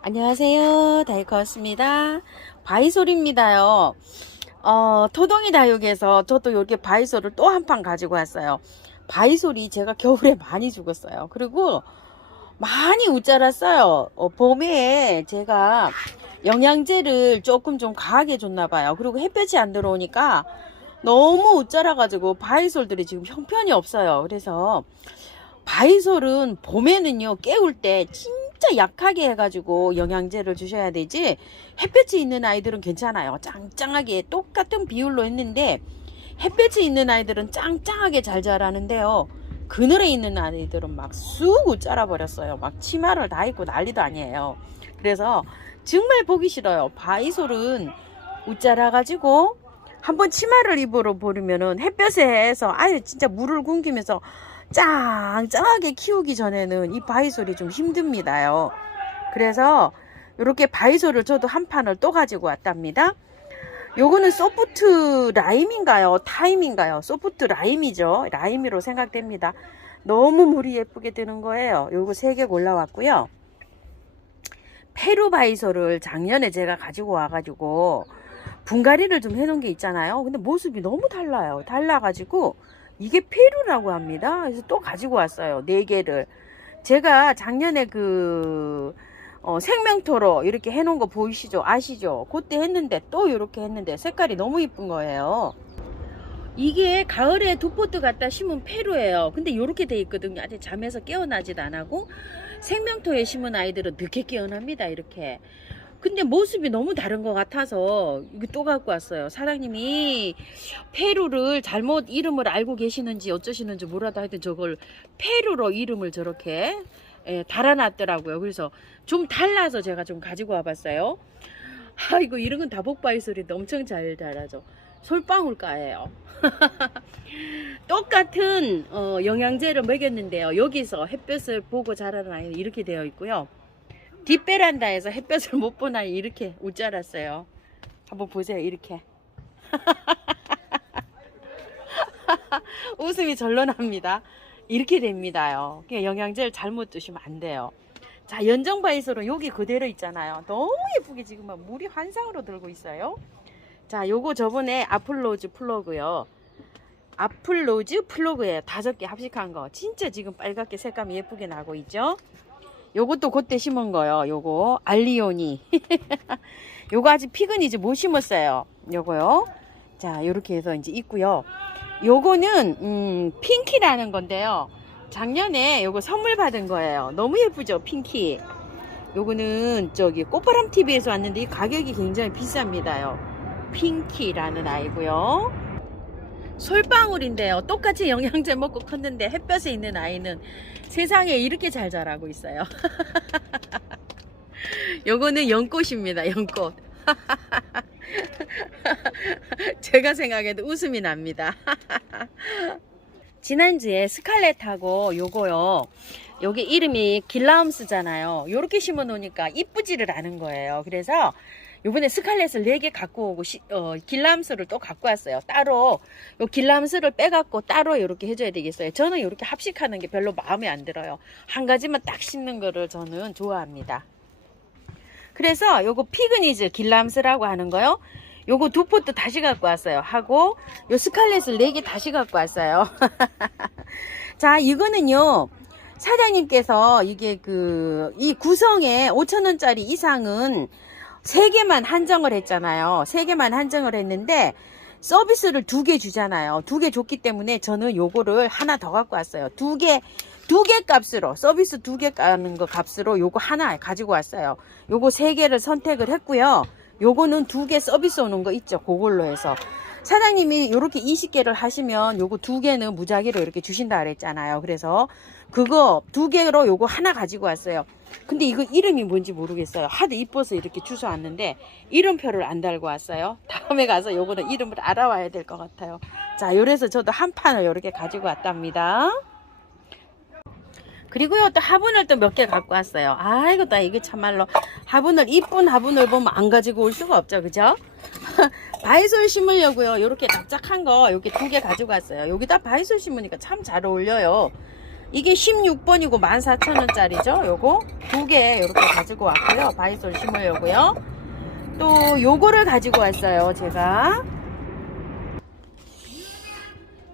안녕하세요. 다이커스입니다. 바이솔입니다요. 토동이 다육에서 저도 이렇게 바이솔을 또 한 판 가지고 왔어요. 바이솔이 제가 겨울에 많이 죽었어요. 그리고 많이 웃자랐어요. 봄에 제가 영양제를 조금 좀 과하게 줬나 봐요. 그리고 햇볕이 안 들어오니까 너무 웃자라 가지고 바이솔들이 지금 형편이 없어요. 그래서 바이솔은 봄에는요 깨울 때 진짜 약하게 해가지고 영양제를 주셔야 되지, 햇볕이 있는 아이들은 괜찮아요. 짱짱하게 똑같은 비율로 했는데 햇볕이 있는 아이들은 짱짱하게 잘 자라는데요, 그늘에 있는 아이들은 막 쑥 자라 버렸어요. 막 치마를 다 입고 난리도 아니에요. 그래서 정말 보기 싫어요. 바이솔은 웃자라 가지고 한번 치마를 입으러 버리면은 햇볕에서 아예 진짜 물을 굶기면서 짱짱하게 키우기 전에는 이 바이솔이 좀 힘듭니다요. 그래서 이렇게 바이솔을 저도 한 판을 또 가지고 왔답니다. 요거는 소프트 라임인가요? 타임인가요? 소프트 라임이죠. 라임으로 생각됩니다. 너무 물이 예쁘게 드는 거예요. 요거 3개 골라왔고요. 페루 바이솔을 작년에 제가 가지고 와가지고 분갈이를 좀 해놓은 게 있잖아요. 근데 모습이 너무 달라요. 달라가지고 이게 페루라고 합니다. 그래서 또 가지고 왔어요. 4개를. 제가 작년에 생명토로 이렇게 해놓은 거 보이시죠? 아시죠? 그때 했는데 또 이렇게 했는데 색깔이 너무 이쁜 거예요. 이게 가을에 두포트 갖다 심은 페루예요. 근데 이렇게 돼 있거든요. 아직 잠에서 깨어나지도 안 하고, 생명토에 심은 아이들은 늦게 깨어납니다. 이렇게. 근데 모습이 너무 다른 것 같아서 이거 또 갖고 왔어요. 사장님이 페루를 잘못 이름을 알고 계시는지 어쩌시는지 몰라도 하여튼 저걸 페루로 이름을 저렇게 달아놨더라고요. 그래서 좀 달라서 제가 좀 가지고 와봤어요. 아이고, 이런 건 다복바이솔인데 엄청 잘 자라죠. 솔방울가예요. 똑같은 영양제를 먹였는데요, 여기서 햇볕을 보고 자라는 아이는 이렇게 되어 있고요, 뒷베란다에서 햇볕을 못 본 아이 이렇게 웃자랐어요. 한번 보세요. 이렇게 웃음이 절로 납니다. 이렇게 됩니다요. 그냥 영양제를 잘못 드시면 안 돼요. 자, 연정바이솔은 여기 그대로 있잖아요. 너무 예쁘게 지금 막 물이 환상으로 들고 있어요. 자, 요거 저번에 아플로즈 플러그요. 아플로즈 플러그예요. 5개 합식한 거. 진짜 지금 빨갛게 색감이 예쁘게 나고 있죠. 요것도 그때 심은 거요. 요거 알리오니. 요거 아직 피그니즈 못 심었어요. 요거요. 자, 요렇게 해서 이제 있고요. 요거는 핑키라는 건데요. 작년에 요거 선물 받은 거예요. 너무 예쁘죠, 핑키. 요거는 저기 꽃바람 TV에서 왔는데 이 가격이 굉장히 비쌉니다요. 핑키라는 아이고요. 솔방울인데요. 똑같이 영양제 먹고 컸는데 햇볕에 있는 아이는 세상에 이렇게 잘 자라고 있어요. 요거는 연꽃입니다. 연꽃. 제가 생각해도 웃음이 납니다. 지난주에 스칼렛하고 요거요, 요게 이름이 길라움스잖아요. 요렇게 심어 놓으니까 이쁘지를 않은 거예요. 그래서 요번에 스칼렛을 4개 갖고 오고 길람스를 또 갖고 왔어요. 따로 요 길람스를 빼갖고 따로 이렇게 해줘야 되겠어요. 저는 이렇게 합식하는 게 별로 마음에 안 들어요. 한 가지만 딱 심는 거를 저는 좋아합니다. 그래서 요거 피그니즈 길람스라고 하는 거요, 요거 2포트 다시 갖고 왔어요. 하고 요 스칼렛을 4개 다시 갖고 왔어요. 자, 이거는요, 사장님께서 이게 이 구성에 5,000원짜리 이상은 3개만 한정을 했잖아요. 3개만 한정을 했는데 서비스를 2개 주잖아요. 2개 줬기 때문에 저는 요거를 하나 더 갖고 왔어요. 2개 값으로, 서비스 2개 가는 거 값으로 요거 하나 가지고 왔어요. 요거 3개를 선택을 했고요. 요거는 2개 서비스 오는 거 있죠. 그걸로 해서 사장님이 요렇게 20개를 하시면 요거 2개는 무작위로 이렇게 주신다 그랬잖아요. 그래서 그거 2개로 요거 하나 가지고 왔어요. 근데 이거 이름이 뭔지 모르겠어요. 하도 이뻐서 이렇게 주워 왔는데 이름표를 안 달고 왔어요. 다음에 가서 요거는 이름을 알아와야 될 것 같아요. 자, 요래서 저도 한 판을 요렇게 가지고 왔답니다. 그리고요, 또 화분을 또 몇 개 갖고 왔어요. 아이고, 나 이게 참말로 이쁜 화분을 보면 안 가지고 올 수가 없죠. 그죠? 바이솔 심으려고요, 요렇게 납작한 거 요렇게 2개 가지고 왔어요. 여기다 바이솔 심으니까 참 잘 어울려요. 이게 16번이고 14,000원짜리죠. 요거 두 개 이렇게 가지고 왔고요. 바이솔 심으려고요. 또 요거를 가지고 왔어요. 제가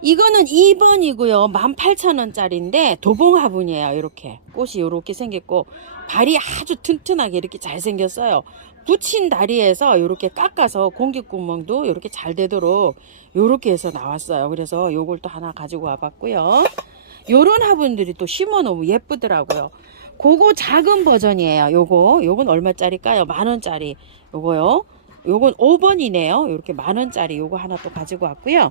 이거는 2번이고요. 18,000원짜리인데 도봉 화분이에요. 이렇게 꽃이 이렇게 생겼고 발이 아주 튼튼하게 이렇게 잘 생겼어요. 붙인 다리에서 이렇게 깎아서 공기구멍도 이렇게 잘 되도록 이렇게 해서 나왔어요. 그래서 요걸 또 하나 가지고 와봤고요. 요런 화분들이 또 심어 놓으면 예쁘더라고요. 그거 작은 버전이에요. 요건 얼마짜리일까요? 10,000원짜리. 요거요. 요건 5번이네요. 이렇게 10,000원짜리 요거 하나 또 가지고 왔고요.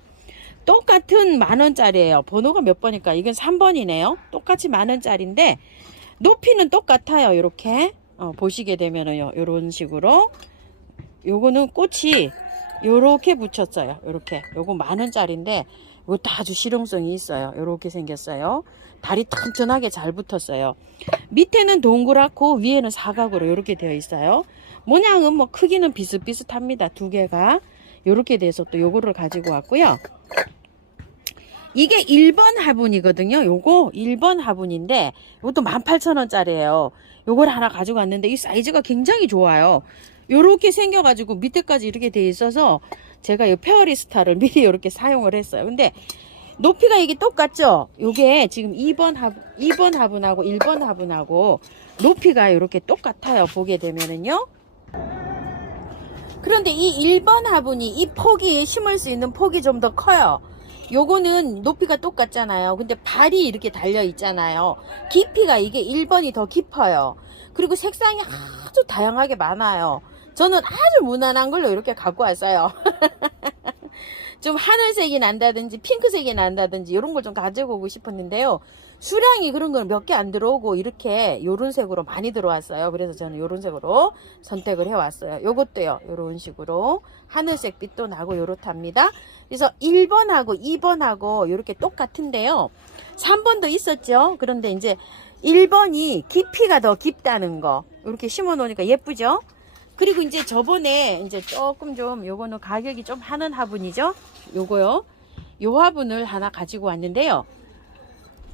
똑같은 10,000원짜리예요. 번호가 몇 번일까? 이건 3번이네요. 똑같이 10,000원짜리인데 높이는 똑같아요. 이렇게 보시게 되면은요. 이런 식으로 요거는 꽃이 요렇게 붙였어요. 요렇게 요거 10,000원짜리인데 이것도 아주 실용성이 있어요. 요렇게 생겼어요. 다리 튼튼하게 잘 붙었어요. 밑에는 동그랗고 위에는 사각으로 이렇게 되어 있어요. 모양은 뭐 크기는 비슷비슷합니다. 두 개가 요렇게 돼서 또 요거를 가지고 왔고요. 이게 1번 화분이거든요. 요거 1번 화분인데 이것도 18,000원짜리예요. 요걸 하나 가지고 왔는데 이 사이즈가 굉장히 좋아요. 요렇게 생겨가지고 밑에까지 이렇게 돼 있어서 제가 이 페어리스타를 미리 이렇게 사용을 했어요. 근데 높이가 이게 똑같죠? 요게 지금 2번 화분하고 1번 화분하고 높이가 이렇게 똑같아요. 보게 되면은요. 그런데 이 1번 화분이 이 폭이 심을 수 있는 폭이 좀 더 커요. 요거는 높이가 똑같잖아요. 근데 발이 이렇게 달려 있잖아요. 깊이가 이게 1번이 더 깊어요. 그리고 색상이 아주 다양하게 많아요. 저는 아주 무난한 걸로 이렇게 갖고 왔어요. 좀 하늘색이 난다든지 핑크색이 난다든지 이런 걸 좀 가지고 오고 싶었는데요. 수량이 그런 건 몇 개 안 들어오고 이렇게 요런 색으로 많이 들어왔어요. 그래서 저는 요런 색으로 선택을 해왔어요. 요것도요. 요런 식으로 하늘색 빛도 나고 요렇답니다. 그래서 1번하고 2번하고 이렇게 똑같은데요. 3번도 있었죠. 그런데 이제 1번이 깊이가 더 깊다는 거 이렇게 심어 놓으니까 예쁘죠. 그리고 이제 저번에 이제 조금 좀 요거는 가격이 좀 하는 화분이죠. 요거요. 요 화분을 하나 가지고 왔는데요.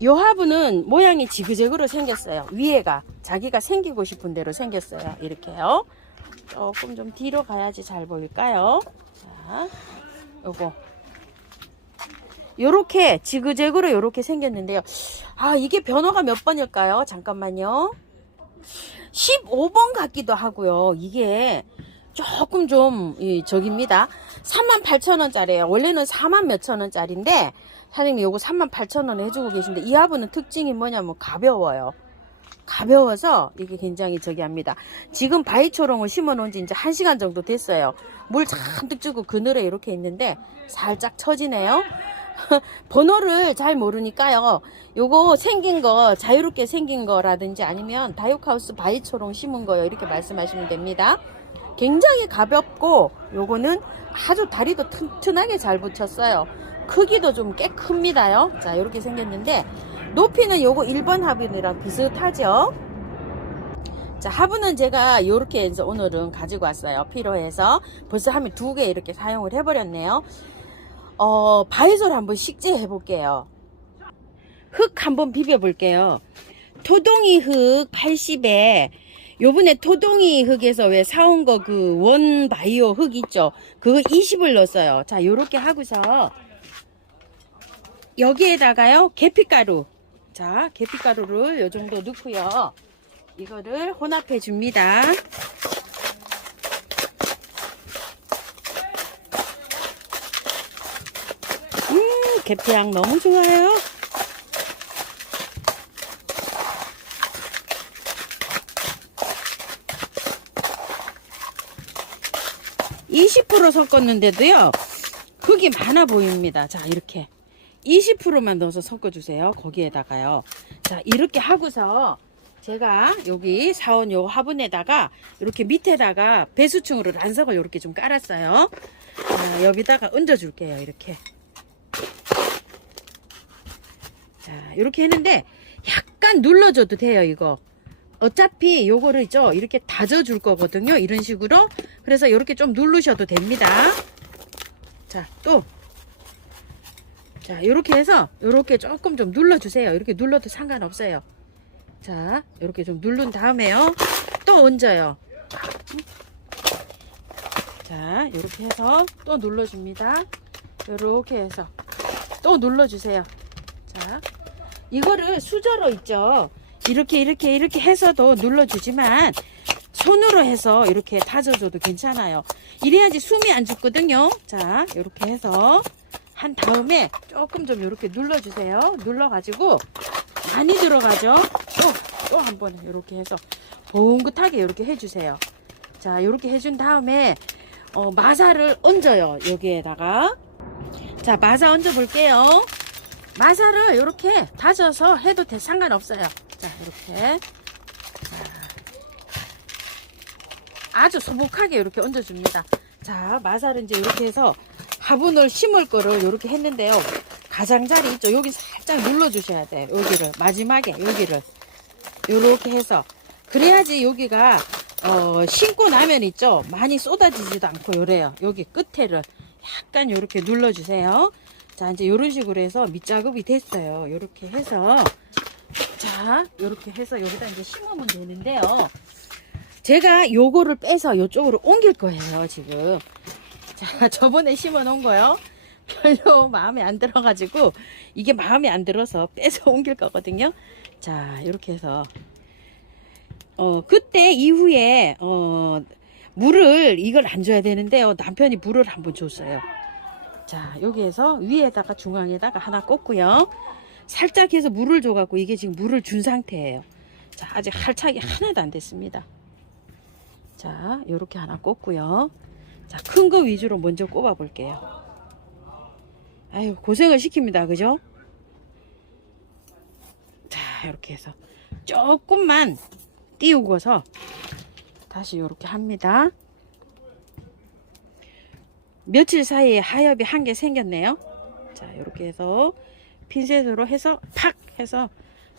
요 화분은 모양이 지그재그로 생겼어요. 위에가 자기가 생기고 싶은 대로 생겼어요. 이렇게요. 조금 좀 뒤로 가야지 잘 보일까요? 자, 요거. 요렇게 지그재그로 요렇게 생겼는데요. 아, 이게 번호가 몇 번일까요? 잠깐만요. 15번 같기도 하고요. 이게 조금 좀 저깁니다. 38,000원짜리예요. 원래는 4만 몇천 원짜리인데 사장님 요거 38,000원 해주고 계신데 이 화분은 특징이 뭐냐면 가벼워요. 가벼워서 이게 굉장히 저기합니다. 지금 바위초롱을 심어 놓은 지 이제 1시간 정도 됐어요. 물 잔뜩 주고 그늘에 이렇게 있는데 살짝 처지네요. 번호를 잘 모르니까요. 요거 생긴 거 자유롭게 생긴 거라든지 아니면 다육하우스 바위초롱 심은 거요 이렇게 말씀하시면 됩니다. 굉장히 가볍고 요거는 아주 다리도 튼튼하게 잘 붙였어요. 크기도 좀 꽤 큽니다요. 자, 이렇게 생겼는데 높이는 요거 1번 화분이랑 비슷하죠. 자, 화분은 제가 요렇게 해서 오늘은 가지고 왔어요. 필요해서 벌써 하면 2개 이렇게 사용을 해버렸네요. 바이솔 한번 식재해 볼게요. 흙 한번 비벼 볼게요. 토동이 흙 80에 요번에 토동이 흙에서 왜 사온 거 그 원 바이오 흙 있죠? 그거 20을 넣었어요. 자, 요렇게 하고서 여기에다가요 계피가루. 자, 계피가루를 요 정도 넣고요. 이거를 혼합해 줍니다. 계피향 너무 좋아요. (20% 섞었는데도요 흙이 많아 보입니다. 자, 이렇게 20%만 넣어서 섞어주세요. 거기에다가요. 자, 이렇게 하고서 제가 여기 사온 요 화분에다가 이렇게 밑에다가 배수충으로 란석을 이렇게 좀 깔았어요. 자, 여기다가 얹어 줄게요. 이렇게. 자, 이렇게 했는데 약간 눌러줘도 돼요. 이거 어차피 요거를 이렇게 다져 줄 거거든요. 이런 식으로. 그래서 이렇게 좀 누르셔도 됩니다. 자, 또 자, 이렇게 해서 이렇게 조금 좀 눌러주세요. 이렇게 눌러도 상관없어요. 자, 이렇게 좀 누른 다음에요. 또 얹어요. 자, 이렇게 해서 또 눌러줍니다. 이렇게 해서 또 눌러주세요. 자, 이거를 수저로 있죠. 이렇게 해서도 눌러주지만 손으로 해서 이렇게 다져줘도 괜찮아요. 이래야지 숨이 안 죽거든요. 자, 이렇게 해서 한 다음에 조금 좀 이렇게 눌러주세요. 눌러가지고 많이 들어가죠. 또 한 번 이렇게 해서 봉긋하게 이렇게 해주세요. 자, 이렇게 해준 다음에 마사를 얹어요. 여기에다가. 자, 마사 얹어 볼게요. 마사를 이렇게 다져서 해도 상관없어요. 자, 이렇게. 자, 아주 소복하게 이렇게 얹어줍니다. 자, 마사를 이제 이렇게 해서 화분을 심을 거를 이렇게 했는데요. 가장자리 있죠? 여기 살짝 눌러주셔야 돼요. 여기를. 마지막에 여기를. 이렇게 해서. 그래야지 여기가 심고 나면 있죠? 많이 쏟아지지도 않고 요래요. 여기 끝에를 약간 이렇게 눌러주세요. 자, 이제 이런 식으로 해서 밑작업이 됐어요. 이렇게 해서. 자, 이렇게 해서 여기다 이제 심으면 되는데요. 제가 요거를 빼서 이쪽으로 옮길 거예요, 지금. 자, 저번에 심어 놓은 거요. 별로 마음에 안 들어가지고, 이게 마음에 안 들어서 빼서 옮길 거거든요. 자, 이렇게 해서. 그때 이후에, 물을, 이걸 안 줘야 되는데요. 남편이 물을 한번 줬어요. 자, 여기에서 위에다가 중앙에다가 하나 꽂고요. 살짝 해서 물을 줘갖고 이게 지금 물을 준 상태예요. 자, 아직 할착이 하나도 안 됐습니다. 자, 요렇게 하나 꽂고요. 자, 큰 거 위주로 먼저 꼽아 볼게요. 아유, 고생을 시킵니다. 그죠? 자, 이렇게 해서 조금만 띄우고서 다시 이렇게 합니다. 며칠 사이에 하엽이 한 개 생겼네요. 자, 이렇게 해서 핀셋으로 해서 팍 해서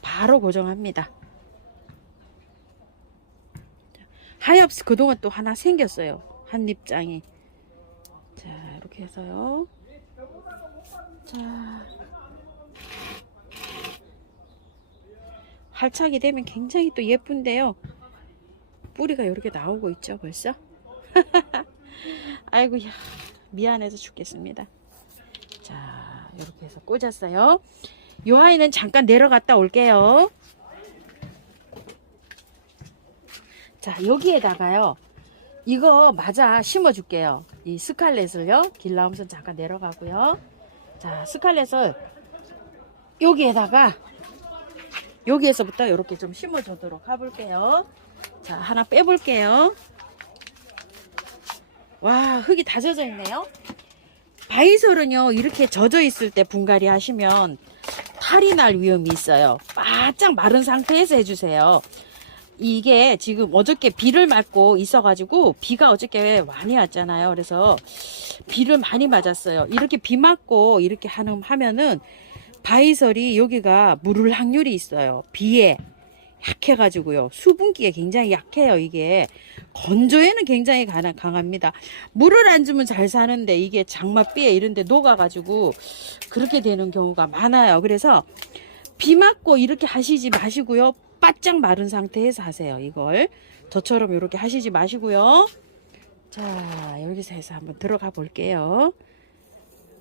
바로 고정합니다. 하엽 그동안 또 하나 생겼어요. 한 잎장이. 자, 이렇게 해서요. 자, 활착이 되면 굉장히 또 예쁜데요. 뿌리가 이렇게 나오고 있죠, 벌써. 아이고야, 미안해서 죽겠습니다. 자, 이렇게 해서 꽂았어요. 이 아이는 잠깐 내려갔다 올게요. 자, 여기에다가요, 이거 맞아 심어 줄게요. 이 스칼렛을요. 길라움선 잠깐 내려가고요. 자, 스칼렛을 여기에다가 여기에서부터 이렇게 좀 심어 주도록 해볼게요. 자, 하나 빼볼게요. 와, 흙이 다 젖어 있네요. 바이솔은요, 이렇게 젖어 있을 때 분갈이 하시면 탈이 날 위험이 있어요. 바짝 마른 상태에서 해주세요. 이게 지금 어저께 비를 맞고 있어가지고, 비가 어저께 많이 왔잖아요. 그래서 비를 많이 맞았어요. 이렇게 비 맞고 이렇게 하면은 바이솔이 여기가 무를 확률이 있어요. 비에 약해가지고요. 수분기에 굉장히 약해요. 이게 건조에는 굉장히 강합니다. 물을 안 주면 잘 사는데 이게 장맛비에 이런데 녹아가지고 그렇게 되는 경우가 많아요. 그래서 비 맞고 이렇게 하시지 마시고요. 바짝 마른 상태에서 하세요. 이걸 저처럼 이렇게 하시지 마시고요. 자, 여기서 해서 한번 들어가 볼게요.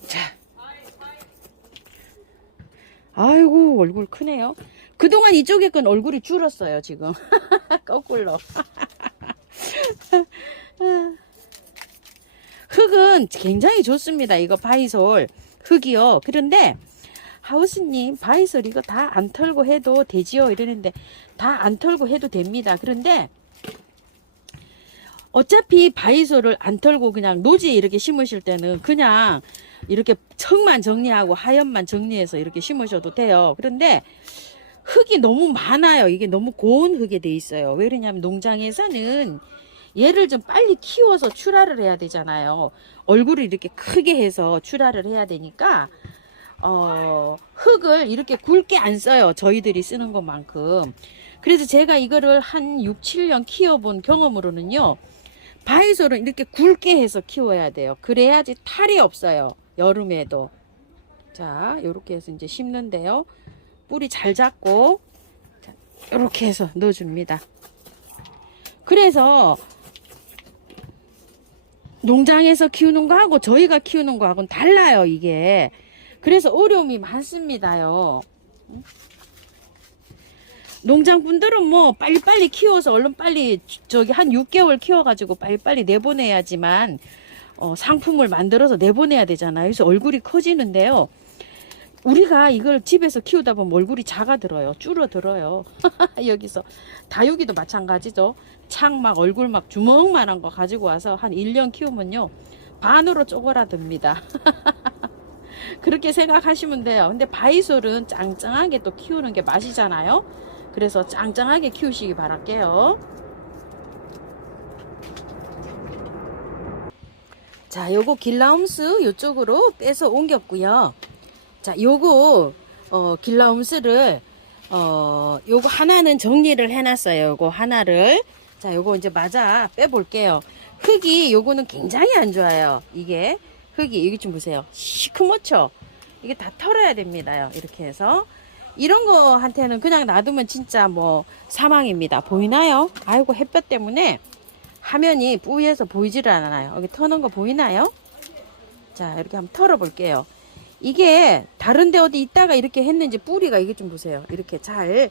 자, 아이고, 얼굴 크네요. 그동안 이쪽에 건 얼굴이 줄었어요, 지금. 거꾸로. 흙은 굉장히 좋습니다. 이거 바이솔 흙이요. 그런데 하우스님, 바이솔 이거 다 안 털고 해도 되지요? 이러는데 다 안 털고 해도 됩니다. 그런데 어차피 바이솔을 안 털고 그냥 노지에 이렇게 심으실 때는 그냥 이렇게 척만 정리하고 하엽만 정리해서 이렇게 심으셔도 돼요. 그런데 흙이 너무 많아요. 이게 너무 고운 흙에 돼 있어요. 왜 그러냐면 농장에서는 얘를 좀 빨리 키워서 출하를 해야 되잖아요. 얼굴을 이렇게 크게 해서 출하를 해야 되니까 흙을 이렇게 굵게 안 써요. 저희들이 쓰는 것만큼. 그래서 제가 이거를 한 6, 7년 키워본 경험으로는요. 바이솔은 이렇게 굵게 해서 키워야 돼요. 그래야지 탈이 없어요. 여름에도. 자, 요렇게 해서 이제 심는데요. 뿌리 잘 잡고, 자, 요렇게 해서 넣어줍니다. 그래서, 농장에서 키우는 거하고 저희가 키우는 거하고는 달라요, 이게. 그래서 어려움이 많습니다요. 농장분들은 뭐 빨리빨리 키워서 얼른 빨리 저기 한 6개월 키워가지고 빨리빨리 내보내야지만 상품을 만들어서 내보내야 되잖아요. 그래서 얼굴이 커지는데요. 우리가 이걸 집에서 키우다 보면 얼굴이 작아들어요. 줄어들어요. 여기서 다육이도 마찬가지죠. 창 막 얼굴 막 주먹만한 거 가지고 와서 한 1년 키우면요 반으로 쪼그라듭니다. 그렇게 생각하시면 돼요. 근데 바이솔은 짱짱하게 또 키우는 게 맛이잖아요. 그래서 짱짱하게 키우시기 바랄게요. 자, 요거 길라움스 요쪽으로 빼서 옮겼고요. 자, 요거 길라움스를 요거 하나는 정리를 해놨어요. 요거 하나를. 자, 요거 이제 맞아 빼볼게요. 흙이 요거는 굉장히 안 좋아요. 이게 흙이 여기 좀 보세요. 시커멓죠? 이게 다 털어야 됩니다요. 이렇게 해서 이런 거한테는 그냥 놔두면 진짜 뭐 사망입니다. 보이나요? 아이고, 햇볕 때문에 화면이 뿌얘서 보이지를 않아요. 여기 터는 거 보이나요? 자, 이렇게 한번 털어 볼게요. 이게 다른데 어디 있다가 이렇게 했는지 뿌리가 이게 좀 보세요. 이렇게 잘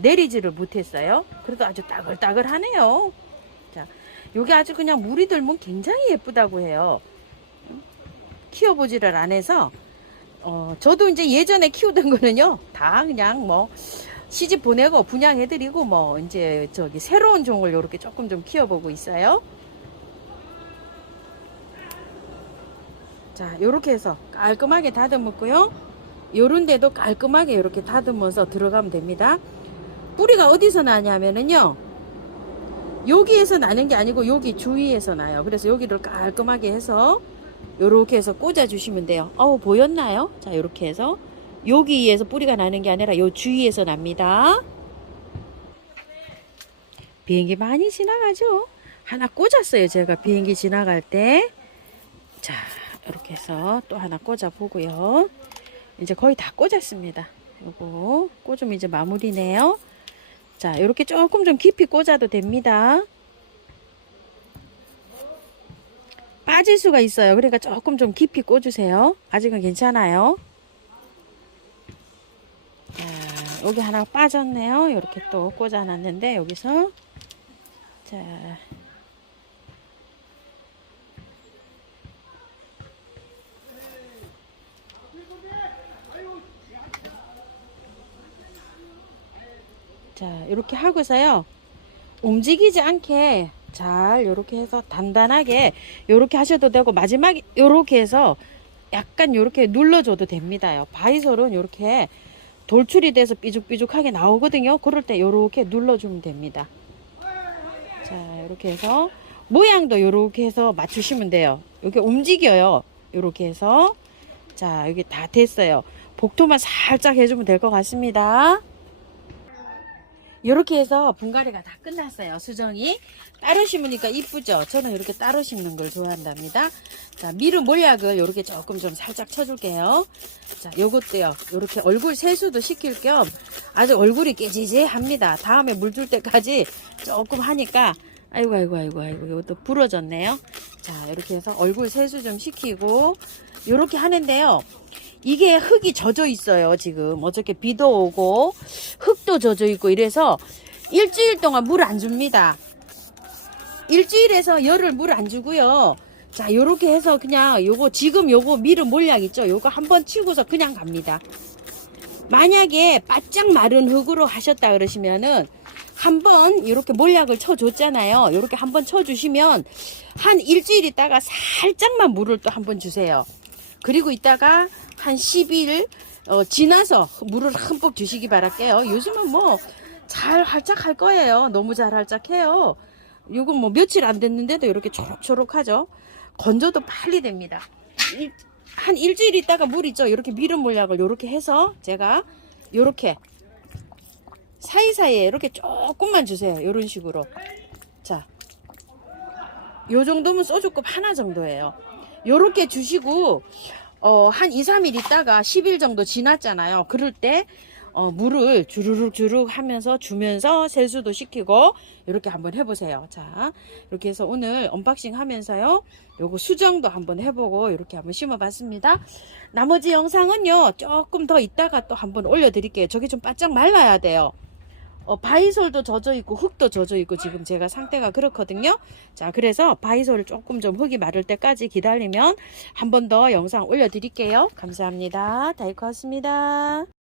내리지를 못했어요. 그래도 아주 따글따글하네요. 자, 요게 아주 그냥 물이 들면 굉장히 예쁘다고 해요. 키워보지를 안 해서 저도 이제 예전에 키우던 거는요 다 그냥 뭐 시집 보내고 분양해드리고 뭐 이제 저기 새로운 종을 이렇게 조금 좀 키워보고 있어요. 자, 요렇게 해서 깔끔하게 다듬었고요. 요런 데도 깔끔하게 이렇게 다듬어서 들어가면 됩니다. 뿌리가 어디서 나냐면은요 여기에서 나는 게 아니고 여기 주위에서 나요. 그래서 여기를 깔끔하게 해서 요렇게 해서 꽂아 주시면 돼요. 보였나요? 자, 요렇게 해서 여기에서 뿌리가 나는 게 아니라 요 주위에서 납니다. 비행기 많이 지나가죠. 하나 꽂았어요. 제가 비행기 지나갈 때. 자, 이렇게 해서 또 하나 꽂아 보고요. 이제 거의 다 꽂았습니다. 요거 꽂으면 이제 마무리네요. 자, 이렇게 조금 좀 깊이 꽂아도 됩니다. 빠질 수가 있어요. 그러니까 조금 좀 깊이 꽂으세요. 아직은 괜찮아요. 자, 여기 하나 빠졌네요. 이렇게 또 꽂아놨는데 여기서 자, 이렇게 하고서요 움직이지 않게 잘 요렇게 해서 단단하게 요렇게 하셔도 되고 마지막에 요렇게 해서 약간 요렇게 눌러줘도 됩니다요. 바이솔은 요렇게 돌출이 돼서 삐죽삐죽하게 나오거든요. 그럴 때 요렇게 눌러주면 됩니다. 자, 요렇게 해서 모양도 요렇게 해서 맞추시면 돼요. 이렇게 움직여요. 요렇게 해서 자, 여기 다 됐어요. 복토만 살짝 해주면 될 것 같습니다. 이렇게 해서 분갈이가 다 끝났어요. 수정이 따로 심으니까 이쁘죠. 저는 이렇게 따로 심는 걸 좋아한답니다. 자, 미르 몰약을 이렇게 조금 좀 살짝 쳐줄게요. 자, 요것도요 이렇게 얼굴 세수도 시킬 겸 아주 얼굴이 깨지지합니다. 다음에 물 줄 때까지 조금 하니까 아이고 이것도 부러졌네요. 자, 이렇게 해서 얼굴 세수 좀 시키고 이렇게 하는데요. 이게 흙이 젖어 있어요. 지금 어저께 비도 오고 흙도 젖어 있고 이래서 일주일 동안 물 안 줍니다. 일주일에서 열흘 물 안 주고요. 자, 요렇게 해서 그냥 요거 지금 요거 미르 몰약 있죠. 요거 한번 치고서 그냥 갑니다. 만약에 바짝 마른 흙으로 하셨다 그러시면은 한번 이렇게 몰약을 쳐줬잖아요. 이렇게 한번 쳐주시면 한 일주일 있다가 살짝만 물을 또 한번 주세요. 그리고 있다가 한 10일 지나서 물을 흠뻑 주시기 바랄게요. 요즘은 뭐 잘 활짝할 거예요. 너무 잘 활짝해요. 요건 뭐 며칠 안 됐는데도 이렇게 초록초록하죠. 건조도 빨리 됩니다. 한 일주일 있다가 물 있죠. 이렇게 미름 몰약을 이렇게 해서 제가 이렇게 사이사이에 이렇게 조금만 주세요. 이런 식으로. 자, 요 정도면 소주컵 하나 정도예요. 요렇게 주시고 한 2, 3일 있다가 10일 정도 지났잖아요. 그럴 때 물을 주르륵 하면서 주면서 세수도 시키고 이렇게 한번 해보세요. 자, 이렇게 해서 오늘 언박싱 하면서요. 요거 수정도 한번 해보고 이렇게 한번 심어봤습니다. 나머지 영상은요. 조금 더 있다가 또 한번 올려드릴게요. 저게 좀 바짝 말라야 돼요. 바이솔도 젖어 있고 흙도 젖어 있고 지금 제가 상태가 그렇거든요. 자, 그래서 바이솔을 조금 좀 흙이 마를 때까지 기다리면 한 번 더 영상 올려드릴게요. 감사합니다. 다이코였습니다.